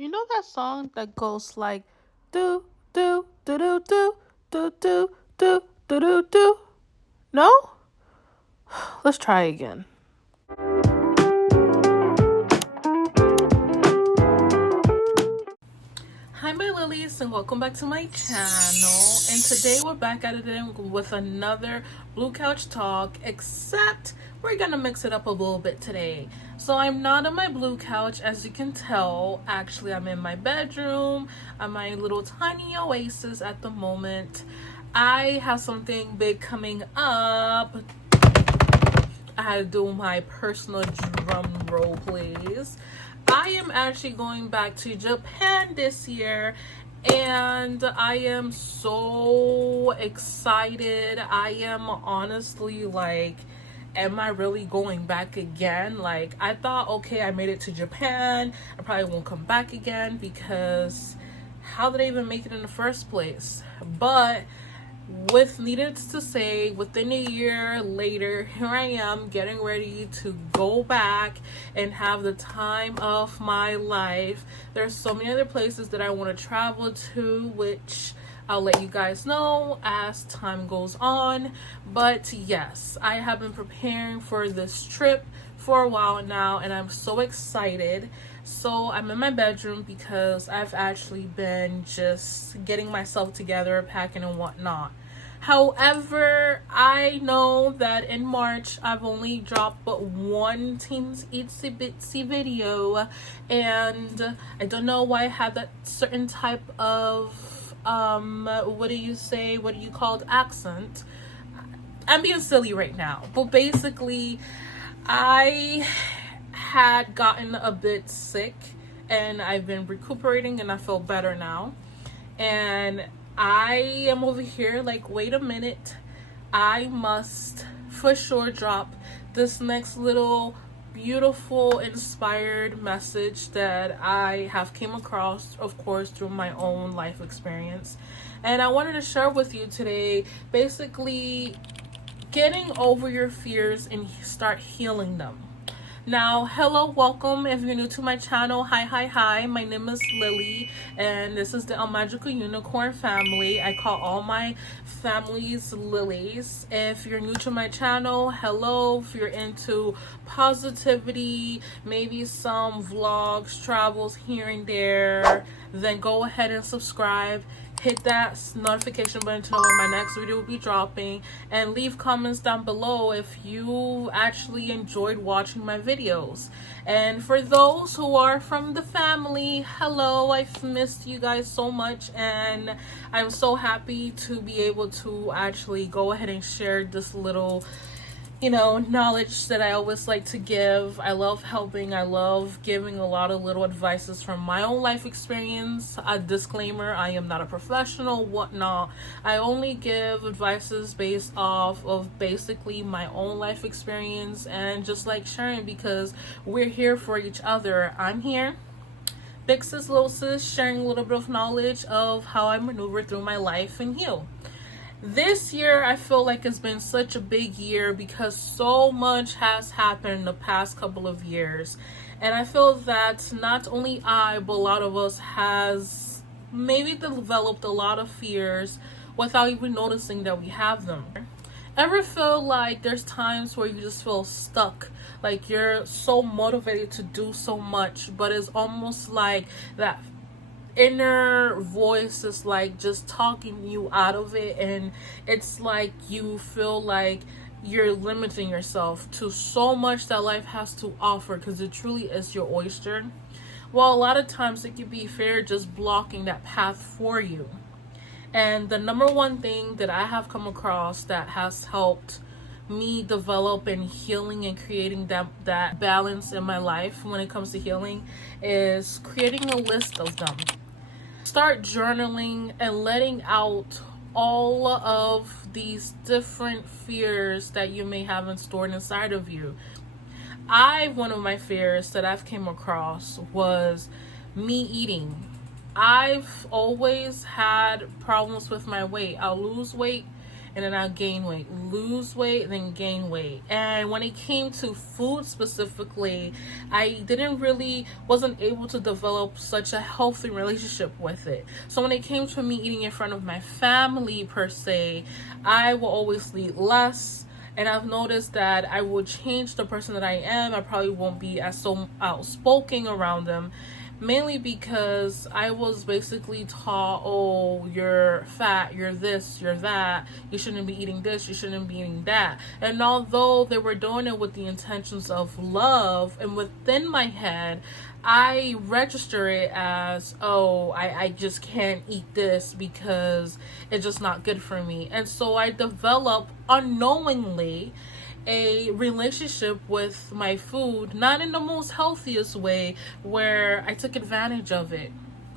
You know that song that goes like do do do do do do do do do do do? No? Let's try again. Hi my lilies and welcome back to my channel, and today we're back at it with another Blue Couch Talk, except we're gonna mix it up a little bit today. So I'm not on my blue couch, as you can tell. Actually, I'm in my bedroom. I'm my little tiny oasis at the moment. I have something big coming up. I had to do my personal drum roll, please. I am actually going back to Japan this year, and I am so excited. I am honestly like, am I really going back again? Like, I thought, okay, I made it to Japan. I probably won't come back again because how did I even make it in the first place? But with needless to say, within a year later, here I am getting ready to go back and have the time of my life. There's so many other places that I want to travel to, which I'll let you guys know as time goes on. But yes, I have been preparing for this trip for a while now, and I'm so excited. So I'm in my bedroom because I've actually been just getting myself together, packing and whatnot. However, I know that in March I've only dropped but one teens itsy bitsy video, and I don't know why I had that certain type of what do you call it, accent. I'm being silly right now, but basically I had gotten a bit sick and I've been recuperating and I feel better now. And I am over here like, wait a minute, I must for sure drop this next little beautiful inspired message that I have came across, of course, through my own life experience. And I wanted to share with you today, basically getting over your fears and start healing them. Now, hello, welcome. If you're new to my channel, hi. My name is Lily, and this is the Magical Unicorn family. I call all my families Lilies. If you're new to my channel, hello. If you're into positivity, maybe some vlogs, travels here and there, then go ahead and subscribe. Hit that notification button to know when my next video will be dropping, and leave comments down below if you actually enjoyed watching my videos. And for those who are from the family, hello, I've missed you guys so much, and I'm so happy to be able to actually go ahead and share this little knowledge that I always like to give. I love helping. I love giving a lot of little advices from my own life experience. A disclaimer, I am not a professional, whatnot. I only give advices based off of basically my own life experience and just like sharing, because we're here for each other. I'm here, big sis, little sis, sharing a little bit of knowledge of how I maneuver through my life and heal. This year, I feel like it's been such a big year because so much has happened in the past couple of years. And I feel that not only I, but a lot of us has maybe developed a lot of fears without even noticing that we have them. Ever feel like there's times where you just feel stuck? Like you're so motivated to do so much, but it's almost like that inner voice is like just talking you out of it, and it's like you feel like you're limiting yourself to so much that life has to offer, because it truly is your oyster. Well, a lot of times it can be fear just blocking that path for you. And the number one thing that I have come across that has helped me develop and healing and creating that balance in my life when it comes to healing is creating a list of them. Start journaling and letting out all of these different fears that you may have stored inside of you. One of my fears that I've came across was me eating. I've always had problems with my weight. I'll lose weight and then I'll gain weight, lose weight, and then gain weight. And when it came to food specifically, I wasn't able to develop such a healthy relationship with it. So when it came to me eating in front of my family per se, I will always eat less. And I've noticed that I will change the person that I am. I probably won't be as so outspoken around them, mainly because I was basically taught, oh, you're fat, you're this, you're that, you shouldn't be eating this, you shouldn't be eating that. And although they were doing it with the intentions of love, and within my head, I register it as, oh, I just can't eat this because it's just not good for me. And so I developed unknowingly a relationship with my food, not in the most healthiest way, where I took advantage of it.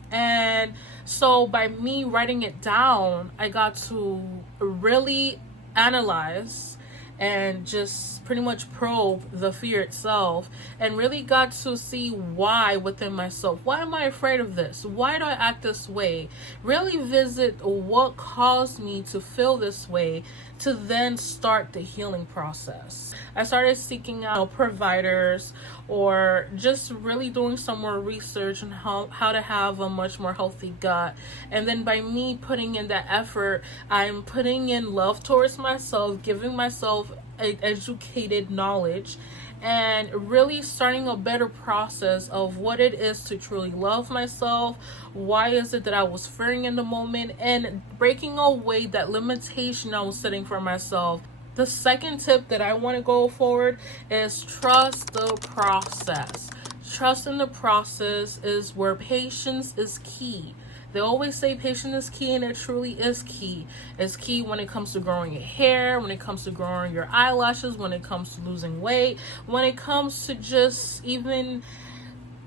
And so by me writing it down, I got to really analyze and just pretty much probe the fear itself, and really got to see why within myself. Why am I afraid of this? Why do I act this way? Really visit what caused me to feel this way, to then start the healing process. I started seeking out providers, or just really doing some more research on how to have a much more healthy gut. And then by me putting in that effort, I'm putting in love towards myself, giving myself educated knowledge, and really starting a better process of what it is to truly love myself. Why is it that I was fearing in the moment, and breaking away that limitation I was setting for myself. The second tip that I want to go forward is trust the process. Trust in the process is where patience is key. They always say patience is key, and it truly is key. It's key when it comes to growing your hair, when it comes to growing your eyelashes, when it comes to losing weight, when it comes to just even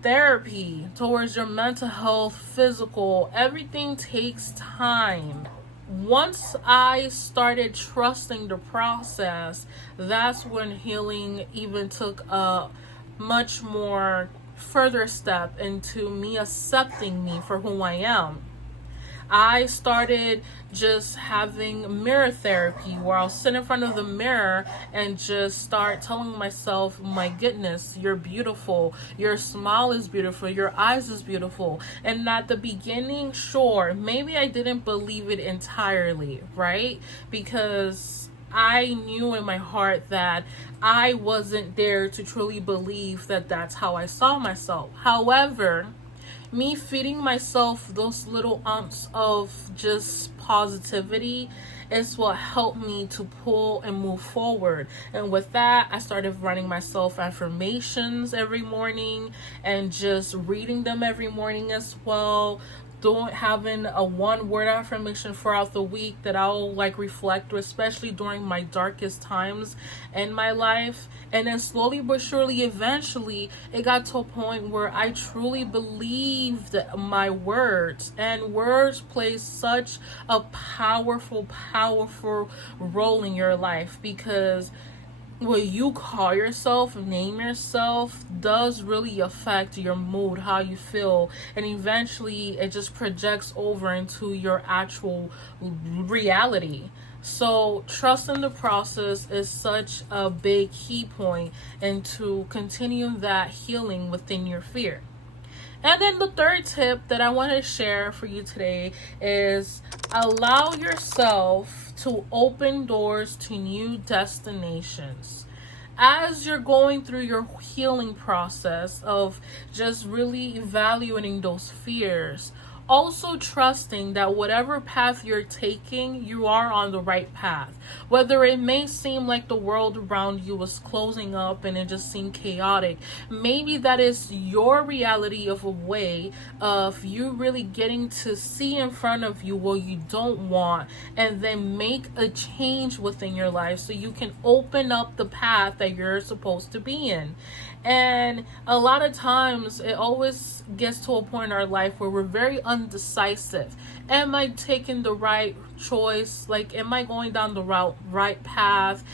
therapy towards your mental health, physical. Everything takes time. Once I started trusting the process, that's when healing even took a much more further step into me accepting me for who I am. I started just having mirror therapy, where I'll sit in front of the mirror and just start telling myself, my goodness, you're beautiful, your smile is beautiful, your eyes is beautiful. And at the beginning, sure, maybe I didn't believe it entirely, right? Because I knew in my heart that I wasn't there to truly believe that that's how I saw myself. However, me feeding myself those little umps of just positivity is what helped me to pull and move forward. And with that, I started writing myself affirmations every morning and just reading them every morning as well. Having a one word affirmation throughout the week that I'll reflect, especially during my darkest times in my life. And then slowly but surely, eventually, it got to a point where I truly believed my words. And words play such a powerful role in your life, because what you call yourself, name yourself, does really affect your mood, how you feel, and eventually it just projects over into your actual reality. So trusting the process is such a big key point into continuing that healing within your fear. And then the third tip that I want to share for you today is allow yourself to open doors to new destinations. As you're going through your healing process of just really evaluating those fears, also trusting that whatever path you're taking, you are on the right path. Whether it may seem like the world around you is closing up and it just seemed chaotic, maybe that is your reality of a way of you really getting to see in front of you what you don't want, and then make a change within your life so you can open up the path that you're supposed to be in. And a lot of times it always gets to a point in our life where we're very undecisive. Am I taking the right choice? Am I going down the right path?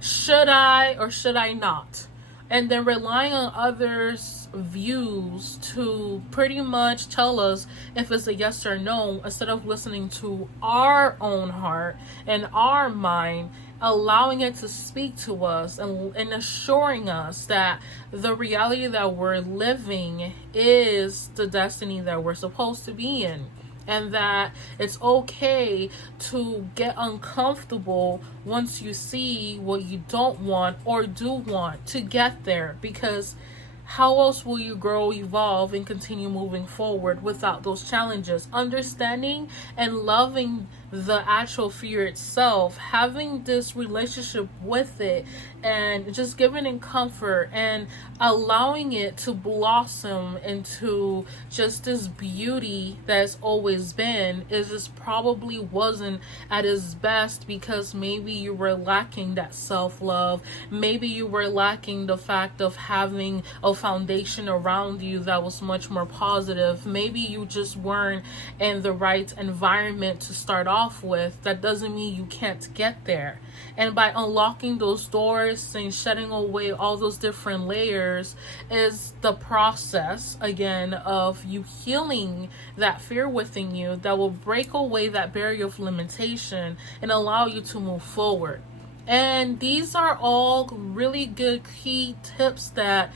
Should I or should I not? And then relying on others views to pretty much tell us if it's a yes or no, instead of listening to our own heart and our mind, allowing it to speak to us and assuring us that the reality that we're living is the destiny that we're supposed to be in. And that it's okay to get uncomfortable once you see what you don't want or do want to get there. Because how else will you grow, evolve, and continue moving forward without those challenges? Understanding and loving the actual fear itself, having this relationship with it, and just giving it comfort and allowing it to blossom into just this beauty that's always been, is just probably wasn't at its best because maybe you were lacking that self-love. Maybe you were lacking the fact of having a foundation around you that was much more positive. Maybe you just weren't in the right environment to start off with. That doesn't mean you can't get there. And by unlocking those doors and shedding away all those different layers is the process, again, of you healing that fear within you that will break away that barrier of limitation and allow you to move forward. And these are all really good key tips that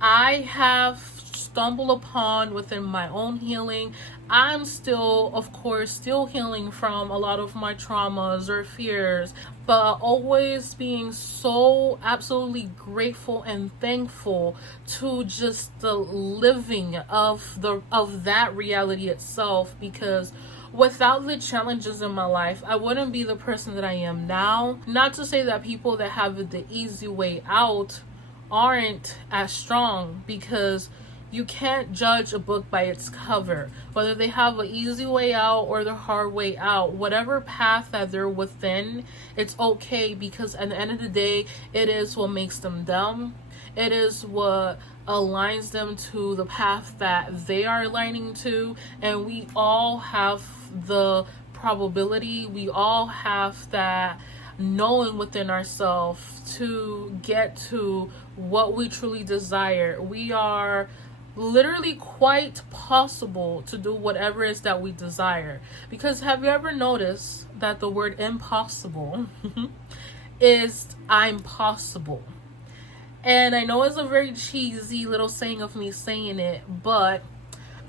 I have stumbled upon within my own healing. I'm still, of course, still healing from a lot of my traumas or fears, but always being so absolutely grateful and thankful to just the living of that reality itself, because without the challenges in my life, I wouldn't be the person that I am now. Not to say that people that have the easy way out aren't as strong, because you can't judge a book by its cover. Whether they have an easy way out or the hard way out, whatever path that they're within, it's okay, because at the end of the day, it is what makes them them. It is what aligns them to the path that they are aligning to. And we all have the probability, we all have that knowing within ourselves to get to what we truly desire. We are literally quite possible to do whatever it is that we desire. Because have you ever noticed that the word impossible is I'm possible? And I know it's a very cheesy little saying of me saying it, but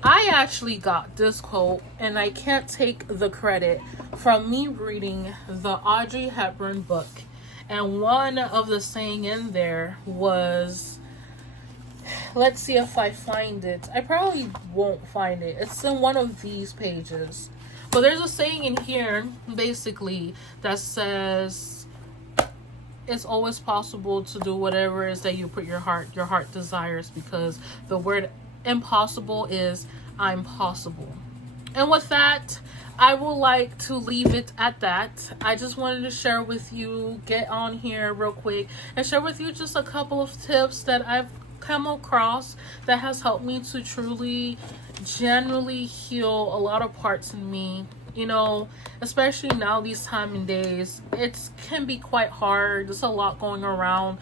I actually got this quote, and I can't take the credit, from me reading the Audrey Hepburn book. And one of the saying in there was, let's see if I find it. I probably won't find it. It's in one of these pages. But there's a saying in here, basically, that says it's always possible to do whatever it is that you put your heart desires, because the word impossible is I'm possible. And with that, I would like to leave it at that. I just wanted to share with you, get on here real quick and share with you just a couple of tips that I've come across that has helped me to truly, genuinely heal a lot of parts in me. You know, especially now these time and days, it can be quite hard. There's a lot going on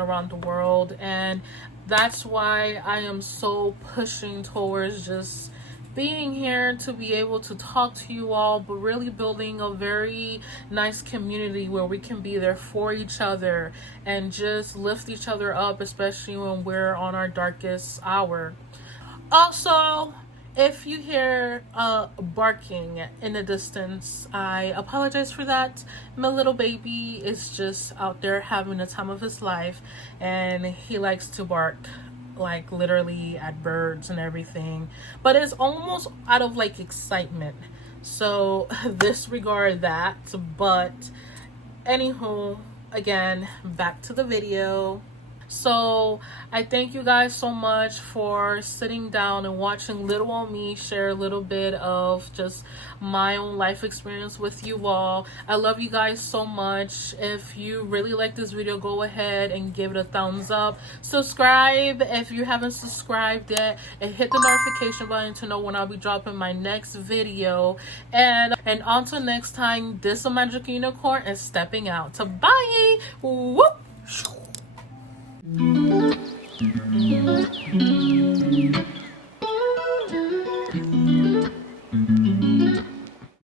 around the world, and that's why I am so pushing towards just being here to be able to talk to you all, but really building a very nice community where we can be there for each other and just lift each other up, especially when we're on our darkest hour. Also, if you hear barking in the distance, I apologize for that. My little baby is just out there having the time of his life, and he likes to bark like literally at birds and everything, but it's almost out of like excitement, so disregard that. But anywho, again, back to the video. So I thank you guys so much for sitting down and watching little old me share a little bit of just my own life experience with you all. I love you guys so much. If you really like this video, go ahead and give it a thumbs up. Subscribe if you haven't subscribed yet, and hit the notification button to know when I'll be dropping my next video. And until next time, this is Magical Unicorn is stepping out. So bye. Whoop.